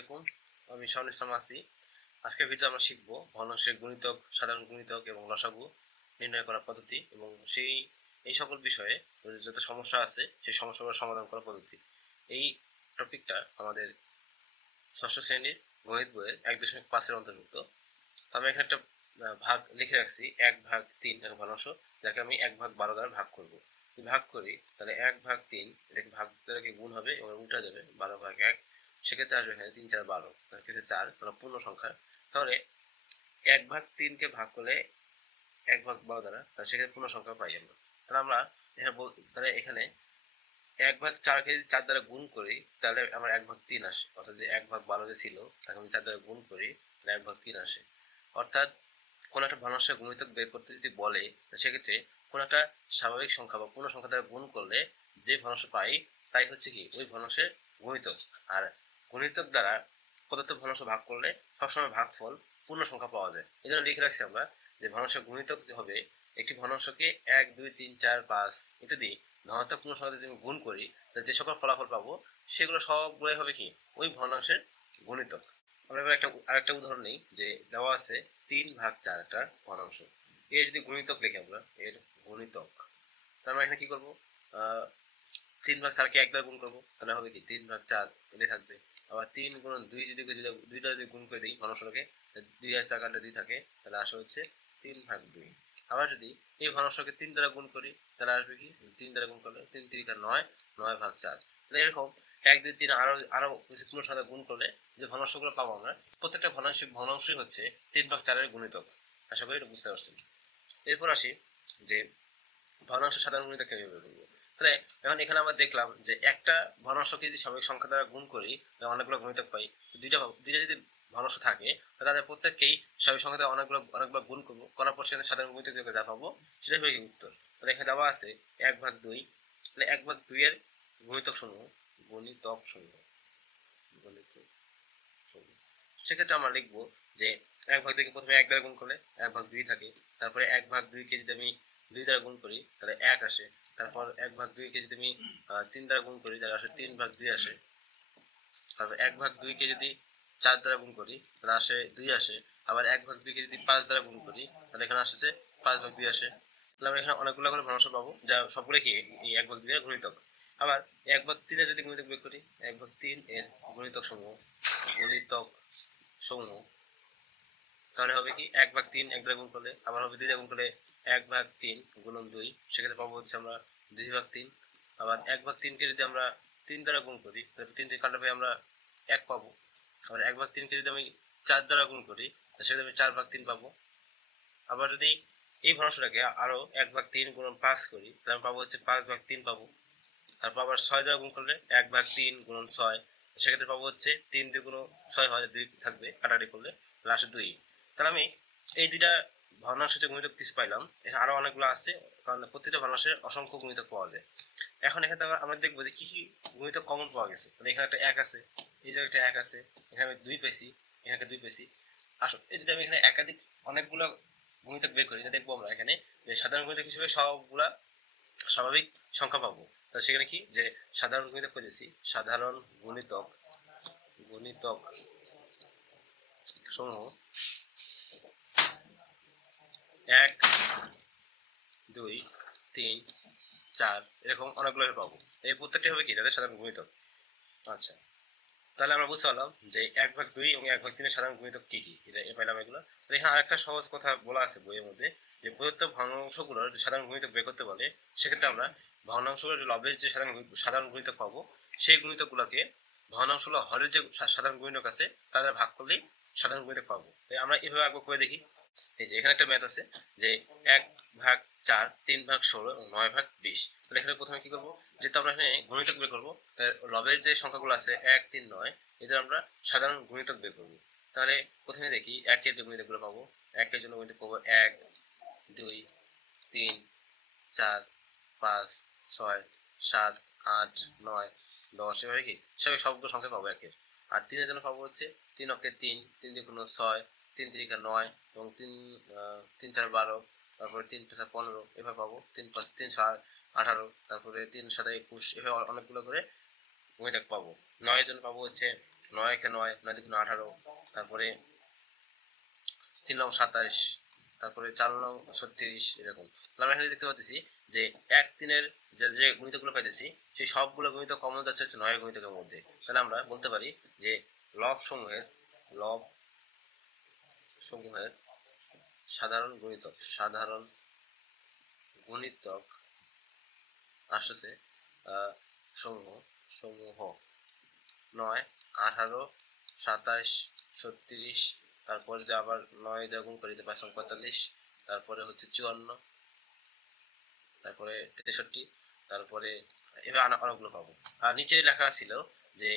আলাইকুম। আমি শাহুল ইসলাম আছি। আজকের ভিডিও আমরা শিখব ভগ্নাংশের গুণিতক, সাধারণ গুণিতক এবং লসাগু নির্ণয় করার পদ্ধতি এবং সেই, এই সকল বিষয়ে যত সমস্যা আছে, সেই সমস্যাগুলো সমাধান করার পদ্ধতি। এই টপিকটা আমাদের ষষ্ঠ শ্রেণির গণিত বইয়ের এক দশমিক পাঁচের অন্তর্ভুক্ত। আমি এখানে একটা ভাগ লিখে রাখছি, এক ভাগ তিন এক ভগ্নাংশ, যাকে আমি এক ভাগ বারো দ্বারা ভাগ করব। ভাগ করি, তাহলে এক ভাগ তিন, এটাকে ভাগ দ্বারা গুণ হবে এবং উল্টা যাবে বারো ভাগ এক। সেক্ষেত্রে আসবে এখানে তিন চার বারো। কিছু চার মানে পূর্ণ সংখ্যা তাহলে এক ভাগ তিনকে ভাগ করলে এক ভাগ বারো দ্বারা, তাহলে সেক্ষেত্রে পূর্ণ সংখ্যা পাই আমরা। তাহলে আমরা এখানে বল তাহলে এখানে এক ভাগ চারকে যদি চার দ্বারা গুণ করি, তাহলে আমার এক ভাগ তিন আসে। অর্থাৎ যে এক ভাগ বারো যে ছিল, তাকে আমি চার দ্বারা গুণ করি, তাহলে এক ভাগ তিন আসে। অর্থাৎ কোনো একটা ভগ্নাংশের গুণিতক বের করতে যদি বলে সেক্ষেত্রে কোনো একটা স্বাভাবিক সংখ্যা বা পূর্ণ সংখ্যা দ্বারা গুণ করলে যে ভগ্নাংশ পাই, তাই হচ্ছে কি? ওই ভগ্নাংশের গুণিতক। আর গুণিতক দ্বারা প্রদত্ত ভগ্নাংশ ভাগ করলে সবসময় ভাগফল পূর্ণ সংখ্যা পাওয়া যায়। এই জন্য লিখে রাখছি আমরা যে ভগ্নাংশের গুণিতক হবে একটি ভগ্নাংশকে এক, দুই, তিন, চার, পাঁচ ইত্যাদি ধনাত্মক পূর্ণ সংখ্যা যদি গুণ করি, তাহলে যে সকল ফলাফল পাবো, সেগুলো সবগুলোই হবে কি? ওই ভগ্নাংশের গুণিতক। আমরা এবার একটা আরেকটা উদাহরণ নিই যে দেওয়া আছে তিন ভাগ চার একটা ভগ্নাংশ। এর যদি গুণিতক লিখি আমরা, এর গুণিতক। তাহলে আমরা এখানে কি করব? তিন ভাগ চারকে একবার গুণ করব, তাহলে হবে কি? তিন ভাগ চার এটা থাকবে। আবার তিন গুণ দুই যদি দুইটা যদি গুণ করে দিই তাহলে দুই আর চার কাটা দুই থাকে, তাহলে আসে হচ্ছে তিন ভাগ দুই। আবার যদি এই ভগ্নাংশকে তিন দ্বারা গুণ করি, তাহলে আসবে কি? তিন দ্বারা গুণ করলে তিন তিরিকা নয় নয় ভাগ চার। তাহলে এরকম এক, দুই, তিন আরও আরও পূর্ণ সংখ্যা গুণ করলে যে ভগ্নাংশগুলো পাবো আমরা, প্রত্যেকটা ভগ্নাংশ ভগ্নাংশই হচ্ছে তিন ভাগ চারের গুণিতক। আশা করি এটা বুঝতে পারছেন। এরপর আসি যে ভগ্নাংশ সাধারণ গুণিতক বের করব? তাহলে এখন এখানে আমরা দেখলাম যে একটা ভগ্নাংশকে যদি স্বাভাবিক সংখ্যা দ্বারা গুণ করি অনেকগুলো গুণিতক পাই। দুইটা দুইটা যদি ভগ্নাংশ থাকে তাদের প্রত্যেককেই স্বাভাবিক সংখ্যা দ্বারা অনেকগুলো অনেকগুলো গুণ করব। করার পর সেখানে সাধারণ গুণিতক যা পাবো, সেটাই হবে কি উত্তর। তাহলে এখানে দেওয়া আছে এক ভাগ দুই, তাহলে এক ভাগ দুইয়ের গুণিতক শূন্য গণিতক সমূহ গণিতক সমূহ সেক্ষেত্রে আমরা লিখব যে এক ভাগ দুইকে প্রথমে এক দ্বারা গুণ করলে এক ভাগ দুই থাকে। তারপরে এক ভাগ দুইকে যদি আমি দুই দ্বারা গুণ করি, তাহলে এক আসে। তারপর এক ভাগ দুইকে যদি আমি তিন দ্বারা গুণ করি, তাহলে আসে তিন ভাগ দুই আসে। তারপর এক ভাগ দুইকে যদি চার দ্বারা গুণ করি, তাহলে আসে দুই আসে। আবার এক ভাগ দুইকে যদি পাঁচ দ্বারা গুণ করি, তাহলে এখানে আসছে পাঁচ ভাগ দুই আসে। তাহলে আমরা এখানে অনেকগুলো করে ভগ্নাংশ পাবো, যা সবগুলো কি, এই এক ভাগ দুইয়ের গুণিতক। আবার এক ভাগ তিনের যদি গুণিতক বের করি, এক ভাগ তিন এর গুণিতক সমূহ গুণিতক সমূহ। তাহলে হবে কি এক ভাগ তিন, এক দ্বারা গুণ করলে আবার হবে দুই দ্বারা গুণ করলে এক ভাগ তিন গুণন দুই। সেক্ষেত্রে পাবো হচ্ছে আমরা দুই ভাগ তিন। আবার এক ভাগ তিনকে যদি আমরা তিন দ্বারা গুণ করি, তাহলে তিন থেকে কাটাবে আমরা এক পাবো। আবার এক ভাগ তিনকে যদি আমি চার দ্বারা গুণ করি সেক্ষেত্রে আমি চার ভাগ তিন পাবো। আবার যদি এই ভগ্নাংশটাকে আরও এক ভাগ তিন গুণন পাঁচ করি, তাহলে আমি পাবো হচ্ছে পাঁচ ভাগ তিন পাবো। তারপর আবার ছয় দ্বারা গুণ করলে এক ভাগ তিন গুণন ছয়। সেক্ষেত্রে পাবো হচ্ছে তিন দুগুণ ছয় হয়, দুই থাকবে, কাটাকাটি করলে লাস্ট দুই। তাহলে আমি এই দুইটা ভগ্নাংশ যে গুণিতক কিছু পাইলাম। এখানে আরও অনেকগুলো আছে, কারণ প্রতিটা ভগ্নাংশের অসংখ্য গুণিতক পাওয়া যায়। এখন এখানে আমরা- দেখব যে কি কি গুণিতক কমন পাওয়া গেছে। মানে এখানে একটা এক আছে, এই জায়গায় একটা এক আছে, এখানে আমি দুই পেয়েছি এখানে দুই পেয়েছি আসো এই যদি আমি এখানে একাধিক অনেকগুলো গুণিতক বের করি দেখব আমরা এখানে যে সাধারণ গুণিতক হিসেবে সবগুলা স্বাভাবিক সংখ্যা পাবো। তো সেখানে কি? যে সাধারণ গুণিতক পেয়েছি সাধারণ গুণিতক গুণিতক সমূহ এক, দুই, তিন, চার, এরকম অনেকগুলো পাবো। এই প্রত্যেকটা হবে কি? তাদের সাধারণ গুণিতক। আচ্ছা। তাহলে আমরা বুঝতে পারলাম যে এক ভাগ দুই এবং এক ভাগ তিনের সাধারণ গুণিতক কি কি? এটা এ পাইলাম এগুলো। এখানে আরেকটা সহজ কথা বলা আছে বইয়ের মধ্যে, যে প্রদত্ত ভগ্নাংশগুলোর সাধারণ গুণিতক বের করতে বলে সেক্ষেত্রে আমরা ভগ্নাংশগুলোর লবের যে সাধারণ সাধারণ গুণিতক পাবো, সেই গুণিতকগুলোকে ভগ্নাংশগুলো হরের যে সাধারণ গুণিতক আছে, তাদের ভাগ করলেই সাধারণ গুণিতক পাবো। তাই আমরা এভাবে একবার করে দেখি। এই যে এখানে একটা ম্যাথ আছে যে এক ভাগ চার, তিন ভাগ ষোলো এবং নয় ভাগ বিশ। তাহলে এখানে প্রথমে কি করব? যেহেতু আমরা এখানে বের করব লবের যে সংখ্যাগুলো আছে এক, তিন, নয়, এদের আমরা সাধারণ গুণিতক বের করব। তাহলে প্রথমে দেখি একের যে গুণিতকগুলো পাবো একের জন্য গুণিতক পাবো এক, দুই, তিন, চার, পাঁচ, ছয়, সাত, আট, নয়, দশ। এভাবে কি? সবগুলো সংখ্যা পাবো একের। আর তিনের জন্য পাবো হচ্ছে তিন অক্ষে তিন তিন কোনো ছয় তিন তিরিকা নয় এবং তিন তিন চার বারো, তারপরে তিন পাঁচ পনেরো, এভাবে পাবো। তিন পাঁচ, তিন সাত আঠারো, তারপরে তিন সাত একুশ, এভাবে অনেকগুলো করে গুণিতক পাবো। নয়ের জন্য পাবো হচ্ছে নয় একে নয় নয় দুগুণ আঠারো, তারপরে তিন নং সাতাশ, তারপরে চার নং ছত্রিশ, এরকম। আমরা এখানে দেখতে পাচ্ছি যে এক তিনের যে যে গণিতগুলো পাইতেছি, সেই সবগুলো গণিত কমন যাচ্ছে হচ্ছে নয় গণিতকের মধ্যে। তাহলে আমরা বলতে পারি যে লব সমূহের, লব সমূহের সাধারণ গণিতক সাধারণ গণিতক আসছে সমূহ সমূহ নয়, আঠারো সাতাশ ছত্রিশ, তারপরে আবার নয় দিয়ে গুণ করি পাঁচ পঁয়তাল্লিশ, তারপরে হচ্ছে চুয়ান্ন, তারপরে তেষট্টি, তারপরে এবার অনেকগুলো পাবো। আর নিচে লেখা ছিল যে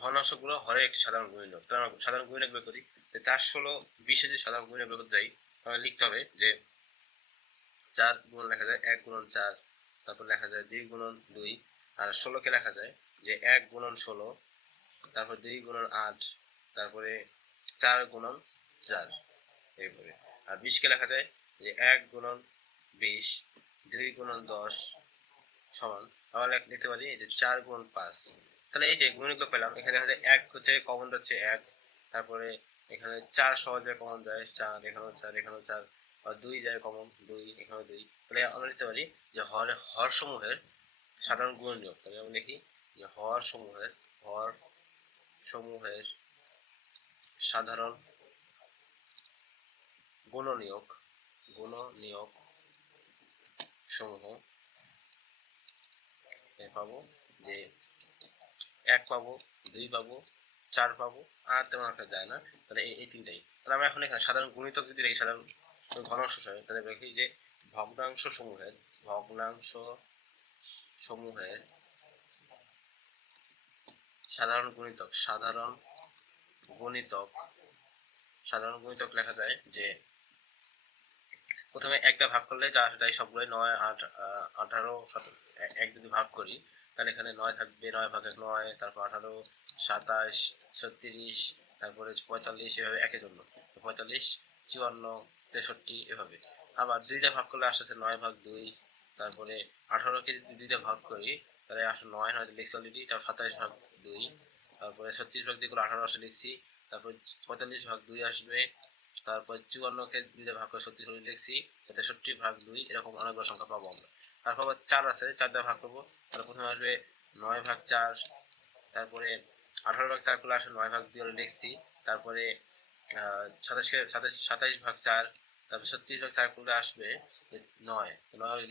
ভগ্নাংশগুলো হরে একটি সাধারণ গুণিতক। সাধারণ গুণিতক বের করি। চার ষোলো বিশে যে সাধারণ বের করতে যাই, তাহলে লিখতে হবে যে চার গুণ লেখা যায় এক গুণন চার, তারপর লেখা যায় দুই গুণন দুই, আর ষোলোকে লেখা যায় যে এক গুণন ষোলো, তারপর দুই গুণন আট, তারপরে চার গুণন চার, এইভাবে। আর বিশকে লেখা যায় যে এক গুণন বিশ, দুই গুণন দশ সমান। আবার লিখতে পারি যে চার গুণ পাঁচ। তাহলে এই যে গুণিতগুলো পেলাম, এখানে দেখা যায় এক হচ্ছে কমন যাচ্ছে এক, তারপরে এখানে চার সহজে কমন যায়, চার, এখানেও চার এখানেও চার দুই যায় কমন দুই, এখানেও দুই। তাহলে আমরা লিখতে পারি যে হর হর সমূহের সাধারণ গুণনীয়ক। তাহলে আমরা লিখি যে হর সমূহের হর সমূহের সাধারণ গুণনীয়ক গুণনীয়ক সমূহ পাবো যে এক পাবো, দুই পাবো চার পাবো, আর তেমন একটা যায় না। তাহলে এই তিনটাই। তাহলে আমরা এখন এখানে সাধারণ গুণিতক যদি দেখি, সাধারণ ঘনাংশ সহ তাহলে দেখি যে ভগ্নাংশ সমূহের ভগ্নাংশ সমূহের সাধারণ গুণিতক সাধারণ গুণিতক সাধারণ গুণিতক লেখা যায় যে প্রথমে একটা ভাগ করলে যা তাই সবগুলোই নয়, আট আঠারো এক যদি ভাগ করি তাহলে এখানে নয় থাকবে নয় ভাগে নয়, তারপর আঠারো, সাতাশ, ছত্রিশ, তারপরে পঁয়তাল্লিশ, এভাবে একের জন্য। পঁয়তাল্লিশ, চুয়ান্ন, তেষট্টি, এভাবে। আবার দুইটা ভাগ করলে আসতেছে নয় ভাগ দুই, তারপরে আঠারোকে যদি দুইটা ভাগ করি, তাহলে আসে, নয় নয় লিখছি অলরেডি তারপর সাতাশ ভাগ দুই, তারপরে ছত্রিশ ভাগ দুই করে আঠারো আসে লিখছি, তারপর পঁয়তাল্লিশ ভাগ দুই আসবে, তারপর চুয়ান্নকে দুইটা ভাগ করে ছত্রিশ লিখছি, তেষট্টি ভাগ দুই, এরকম অনেকগুলো সংখ্যা পাবো আমরা। তারপর চার আছে, চার দিয়ে ভাগ করব। তাহলে প্রথমে আসবে নয় ভাগ চার, তারপরে আঠারো ভাগ চার করলে নয় ভাগ লিখছি তারপরে সাতাশকে সাতাশ ভাগ চার, তারপর ছত্রিশ ভাগ চার করলে আসবে নয়। নয়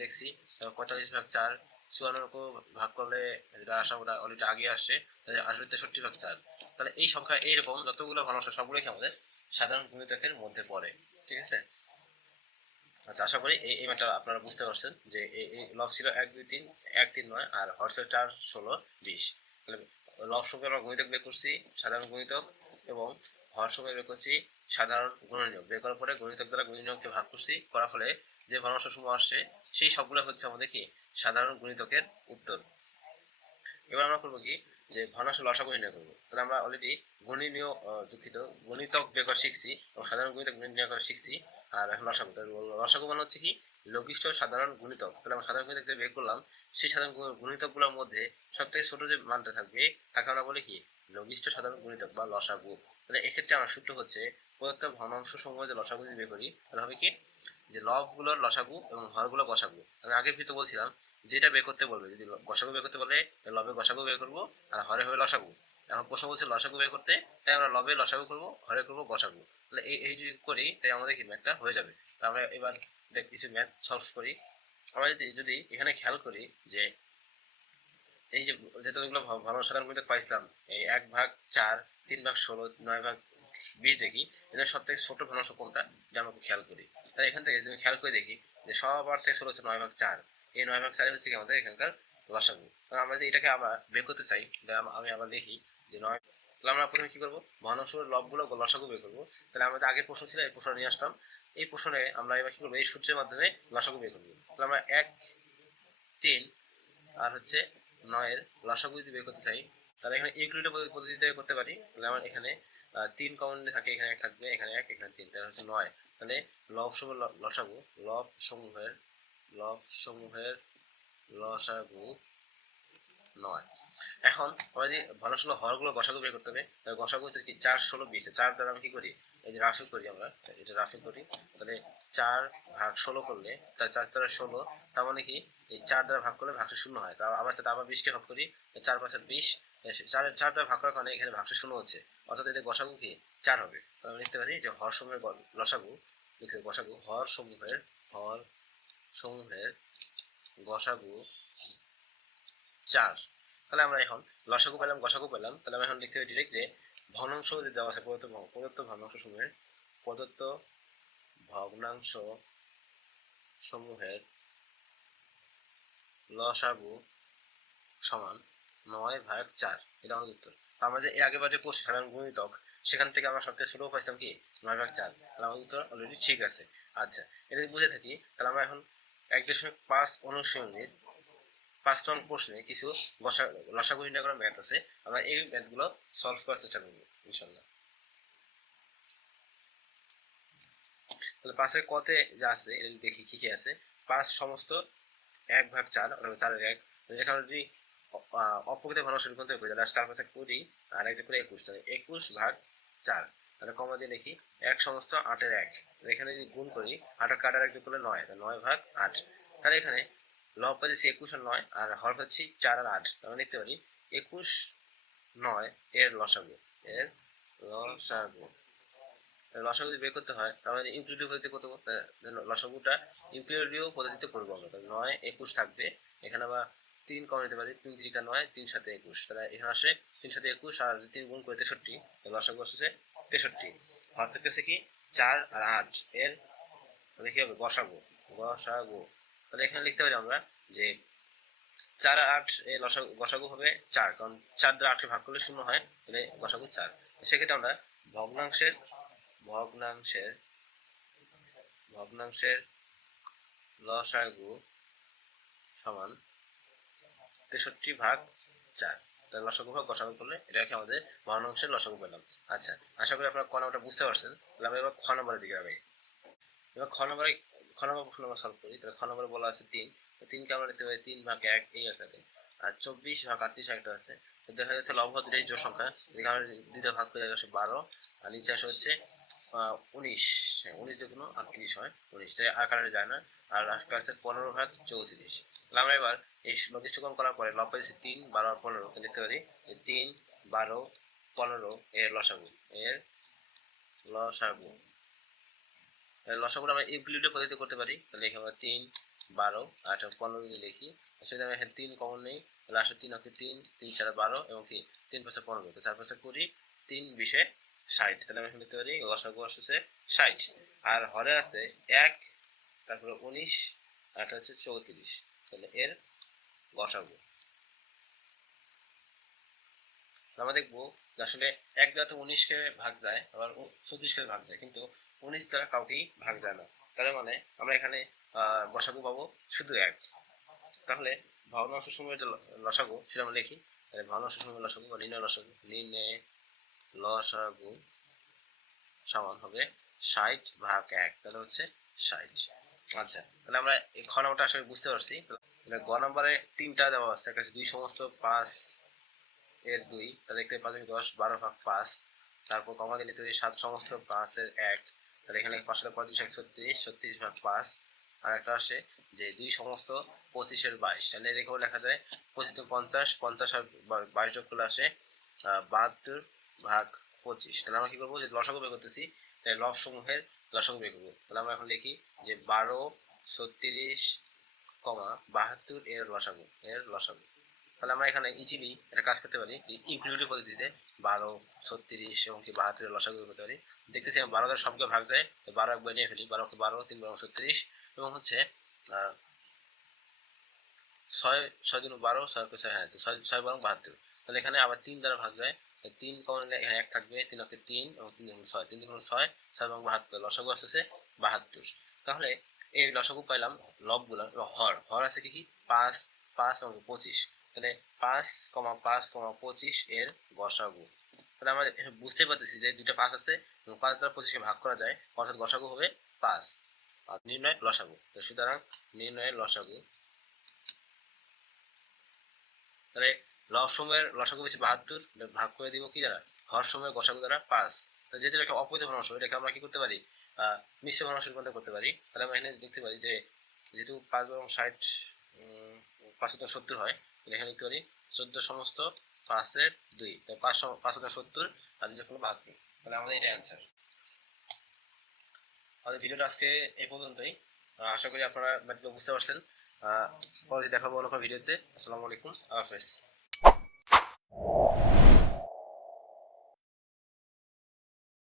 তারপর পঁয়তাল্লিশ ভাগ চার চুয়ান্নকে ভাগ করলে যেটা আসা ওটা অলরেডি আগে আসে, তাহলে আসবে তেষট্টি ভাগ চার। তাহলে এই সংখ্যা এইরকম, যতগুলো ভগ্নাংশ সবগুলোই আমাদের সাধারণ গুণিতকের মধ্যে পড়ে, ঠিক আছে? আচ্ছা আশা করি এই ম্যাটার আপনারা বুঝতে পারছেন যে এই লব ছিল এক, দুই, তিন, এক, তিন নয়, আর হর্সের চার, ষোলো, বিশ। তাহলে লব সঙ্গে আমরা গণিতক বের করছি, সাধারণ গণিতক, এবং হর সঙ্গে বের করছি, সাধারণ গুণনীয়ক। বের করার পরে গণিতক দ্বারা গুণনীয়ককে ভাগ করছি, করার ফলে যে ভগ্নাংশ সমূহ আসছে, সেই সবগুলো হচ্ছে আমাদের কি? সাধারণ গুণিতকের উত্তর। এবার আমরা করব কি? যে ভগ্নাংশ লসাগু নির্ণয় করব। তাহলে আমরা অলরেডি গণনীয় দুঃখিত, গণিতক বের করা শিখছি, এবং সাধারণ গণিতক নির্ণয় করা শিখছি। আর লসাগু লসাগু মানে হচ্ছে কি? লঘিষ্ঠ সাধারণ গুণিতক। তাহলে আমরা সাধারণ গুণিতক যে বের করলাম। সেই সাধারণ গুণিতকগুলোর মধ্যে সব থেকে ছোট যে মানটা থাকবে, তাকে আমরা বলি কি? লঘিষ্ঠ সাধারণ গুণিতক বা লসাগু। তাহলে এক্ষেত্রে আমার সূত্র হচ্ছে, প্রদত্ত ভগ্নাংশ সমূহ যে লসাগু যদি বের করি, তাহলে হবে কি? যে লবগুলোর লসাগু এবং হরগুলো গসাগু। আমি আগের ভিতরে বলছিলাম, যেটা বের করতে বলবে, যদি গসাগু বের করতে বলে লবে গসাগু বের করব, আর হরে হবে লসাগু। এখন প্রশ্ন বলছে লসাগু বের করতে। তাই আমরা লবে লসাগু করব হরে করব গসাগু তাহলে এই এই যদি করি, তাই আমাদের কি ম্যাথটা হয়ে যাবে। আমরা এবার কিছু ম্যাথ সলভ করি। আমরা যদি যদি এখানে খেয়াল করি যে, এই যে যতগুলো ভালো সাধারণ গুণিতক পাইছিলাম, এই এক ভাগ চার, তিন ভাগ ষোলো, নয় ভাগ বিশ দেখি এদের সব থেকে ছোট ভগ্নাংশ কোনটা? এটা আমাকে খেয়াল করি। তাহলে এখান থেকে যদি খেয়াল করে দেখি যে সবার থেকে ষোলো হচ্ছে নয় ভাগ চার। এই নয় ভাগ চার হচ্ছে কি আমাদের এখানকার লসাগু। তাহলে আমরা যদি এটাকে আবার বের করতে চাই আমি আবার দেখি যে নয়, তাহলে আমরা প্রথমে কি করব? ভগ্নাংশ লবগুলো লসাগু বের করব। তাহলে আমাদের আগের প্রশ্ন ছিল, এই প্রশ্ন নিয়ে আসলাম এই প্রশ্নে আমরা এবার কি করব? এই সূত্রের মাধ্যমে লসাগু বের করব। তাহলে আমরা এক, তিন আর হচ্ছে নয়ের লসাগু যদি বের করতে চাই, তাহলে এখানে ইউক্লিডের পদ্ধতিতে করতে পারি। তাহলে আমার এখানে তিন কমন থাকে, এখানে এক থাকবে, এখানে এক, এখানে তিন, তাহলে হচ্ছে নয়। তাহলে লব সমূহ লসাগু, লব সমূহের লব সমূহের লসাগু নয়। এখন আমরা যদি ভগ্নাংশ হরগুলো গসাগু বের করতে হবে। তাহলে গসাগু হচ্ছে কি চার ষোলো বিশ। চার দ্বারা আমরা কি করি? এই যে রাফি করি আমরা এটা রাফি করি। তাহলে চার ভাগ ষোলো করলে চার চার চার ষোলো, তার মানে কি? এই চার দ্বারা ভাগ করলে ভাগটা শূন্য হয়। আবার সাথে আবার বিশকে ভাগ করি চার পাঁচ বিশ চার চার দ্বারা ভাগ করার কারণে এখানে ভাগটা শূন্য হচ্ছে। অর্থাৎ এদের গসাগু কি? চার হবে। আমরা লিখতে পারি যে হর সমূহের লসাগু লিখতে গসাগু, হর সমূহের হর সমূহের গসাগু চার। তাহলে আমরা এখন লসাগু পেলাম, গসাগু পেলাম। তাহলে আমরা এখন লিখতে হবে ডিরেক্ট যে ভগ্নাংশ যদি দেওয়া আছে প্রদত্ত প্রদত্ত ভগ্নাংশ সমূহের প্রদত্ত ভগ্নাংশ সমূহের লসাগু সমান নয় ভাগ চার। এটা আমাদের উত্তর। আমরা যে এর আগে বাজে পড়ছি সাধারণ গুণিতক, সেখান থেকে আমরা সবচেয়ে ছোট পাইছিলাম কি? নয় ভাগ চার। তাহলে আমাদের উত্তর অলরেডি ঠিক আছে। আচ্ছা এটা যদি বুঝে থাকি, তাহলে আমরা এখন এক দশমিক পাঁচ অনুশ্রেণীর পাঁচ নং প্রশ্নে কিছু লসাগু নির্ণয় ম্যাথ আছে। আমরা এই ম্যাথগুলো সলভ করার চেষ্টা করব, ইনশাল্লাহ। তাহলে পাঁচের কতে যা আছে এটা দেখি কি কি আছে। পাঁচ সমস্ত এক ভাগ চার, অথবা চারের এক। যেখানে যদি ঘন শুরু করতে করি তাহলে চার পাঁচে কুড়ি, আর এক করে একুশ, তাহলে একুশ ভাগ চার। তাহলে কমা দিয়ে লিখি এক সমস্ত আটের এক। এখানে যদি গুণ করি আট কাটার এক যোগ করলে নয় নয় ভাগ আট। তাহলে এখানে লব পাচ্ছি একুশ আর নয়, আর হর পাচ্ছি চার আর আট। আমরা লিখতে পারি, একুশ নয় এর লসাগু এর লসাগু। লসাগু যদি বের করতে হয়, তাহলে ইউক্লিডীয় পদ্ধতি করতে লসাগুটা ইউক্লিডীয় পদ্ধতিতে করব আমরা। নয়, একুশ থাকবে। এখানে আবার তিন কম নিতে পারি, তিন তিরিকা নয়, তিন সাথে একুশ। তাহলে এখানে আসে তিন সাথে একুশ আর তিন গুণ করে তেষট্টি লসাগু আসছে তেষট্টি। হর থাকতেছে কি? চার আর আট এর, তাহলে কি হবে? গসাগু গসাগু তাহলে এখানে লিখতে পারি আমরা যে চার আট গসাগু হবে চার, কারণ চার দ্বারা আটকে ভাগ করলে শূন্য হয়, তাহলে গসাগু চার। সেক্ষেত্রে আমরা ভগ্নাংশের ভগ্নাংশের ভগ্নাংশের লসাগু সমান তেষট্টি ভাগ চার। তাহলে লসাগু ভাগ গসাগু করলে এটাকে আমাদের ভগ্নাংশের লসাগু পেলাম। আচ্ছা আশা করি আপনারা ক নাম্বারটা বুঝতে পারছেন। তাহলে আমরা এবার খ নম্বরের দিকে আগাই এবার খ নম্বরে খ নম্বর আমরা সলভ করি। তাহলে খ নম্বরে বলা আছে তিন। তিনকে আমরা লিখতে পারি তিন ভাগ এক এই আকারে আর চব্বিশ ভাগ আটত্রিশ একটা আছে। তো দেখা যাচ্ছে লব দুটাই জোর সংখ্যা এখানে দ্বিতীয় ভাগ করে আসে বারো। আর নিচে আসে হচ্ছে উনিশ। হ্যাঁ, উনিশ যে কোনো আটত্রিশ হয় উনিশ। তাই আকারে যায় না। আর একটা আছে পনেরো ভাগ চৌত্রিশ। তাহলে আমরা এবার এই লঘিষ্ঠকরণ করার পরে লব পাইছি তিন বারো আর পনেরো। লিখতে পারি তিন বারো পনেরো এর লসাগু। এর লসাগু। লসাগুলো আমরা ইউক্লিডের পদ্ধতিতে করতে পারি? তাহলে এখানে আমরা তিন, বারো, আট পনেরো যদি লিখি। সেটা আমি এখানে তিন কমন নেই। তাহলে আসলে তিন অক্ষে তিন তিন চার বারো, এবং কি? তিন পাশে পনেরো। চার পাশে কুড়ি, তিন বিশে ষাট। তাহলে আমি এখানে লিখতে পারি লসাগু আসছে ষাট। আর হরে আছে এক, তারপরে উনিশ আর একটা হচ্ছে চৌত্রিশ। তাহলে এর লসাগু আমরা দেখব আসলে এক দ্বারা উনিশকে ভাগ যায়, আবার চৌত্রিশকে ভাগ যায়। কিন্তু উনিশ দ্বারা কাউকেই ভাগ যায় না। তার মানে আমরা এখানে গসাগু পাবো শুধু এক। তাহলে ভগ্নাংশ সমূহের যে লসাগু, সেটা আমরা লিখি। তাহলে ভগ্নাংশ সমূহের লসাগু বা নির্ণয় লসাগু নির্ণয় লসাগু সমান হবে ষাট ভাগ এক, তাহলে হচ্ছে ষাট। আচ্ছা তাহলে আমরা এই খ নম্বরটা আসলে বুঝতে পারছি। গ নম্বরে তিনটা দেওয়া আছে একটা দুই সমস্ত পাঁচ এর দুই তাহলে দেখতে পাচ্ছি দশ, বারো ভাগ পাঁচ। তারপর কমা দিলে তো সাত সমস্ত পাঁচের এক। তাহলে এখানে পাঁচশো পঁয়ত্রিশ এক ছত্রিশ ছত্রিশ ভাগ পাঁচ, আর একটা আসে যে দুই সমস্ত পঁচিশের বাইশ। তাহলে এরকম লেখা যায় পঁচিশ পঞ্চাশ পঞ্চাশ আর বাইশ যোগ করলে আসে বাহাত্তর ভাগ পঁচিশ। তাহলে আমরা কি করব? যে লসাগু বের করতেছি, তাহলে লব সমূহের লসাগু বের করব। তাহলে আমরা এখন লিখি যে বারো, ছত্রিশ, কমা, বাহাত্তর এর লসাগু এর লসাগু। তাহলে আমরা এখানে ইজিলি একটা কাজ করতে পারি ইনক্লুডিভ পদ্ধতিতে বারো, ছত্রিশ এবং কি বাহাত্তরের বের করতে পারি। দেখতেছি আমরা বারো দ্বারা সবকে ভাগ যায়, তো বারো একবার নিয়ে ফেলি বারোকে বারো, তিন বারো ছত্রিশ এবং হচ্ছে ছয় ছয় দিন বারো, ছয় ছয় হ্যাঁ ছয় ছয় বারো বাহাত্তর। তাহলে এখানে আবার তিন দ্বারা ভাগ যায় তিন কমন এখানে এক থাকবে, তিন অক্ষে তিন এবং তিন ছয়, তিন দুগুণ ছয় ছয় এবং বাহাত্তর, লসাগু আসতেছে বাহাত্তর। তাহলে এই লসাগু পাইলাম, লবগুলো, হর হর আছে কি কি? পাঁচ পাঁচ এবং পঁচিশ। তাহলে পাঁচ কমা পাঁচ কমা পঁচিশ এর গসাগু। তাহলে আমরা বুঝতে পারতেছি যে দুইটা পাঁচ আছে পাঁচ দ্বারা পঁচিশকে ভাগ করা যায়, অর্থাৎ গসাগু হবে পাঁচ। আর নির্ণয় লসাগু। তো সুতরাং নির্ণয়ের লসাগু। তাহলে লব লসাগু বেশি বাহাত্তর ভাগ করে দিব কি দ্বারা? হর সময়ের গসাগু দ্বারা পাঁচ। তাহলে যেহেতু একটা অপৈধ ভগ্নাংশ এটাকে আমরা কি করতে পারি? মিশ্র ভগ্নাংশ রূপান্তর করতে পারি। তাহলে আমরা এখানে দেখতে পারি যে, যেহেতু পাঁচ এবং ষাট পাঁচ সত্তর হয় এখানে লিখতে পারি চোদ্দ সমস্ত পাঁচের দুই। পাঁচশো পাঁচ সত্তর, আর দুই কোনো বাহাত্তর। তাহলে আমাদের এটা অ্যান্সার আমাদের ভিডিওটা আজকে এ পর্যন্তই। আশা করি আপনারা বুঝতে পারছেন। পরে দেখাবো অন্য ভিডিওতে আসসালামু আলাইকুম। আল্লাহ হাফেজ।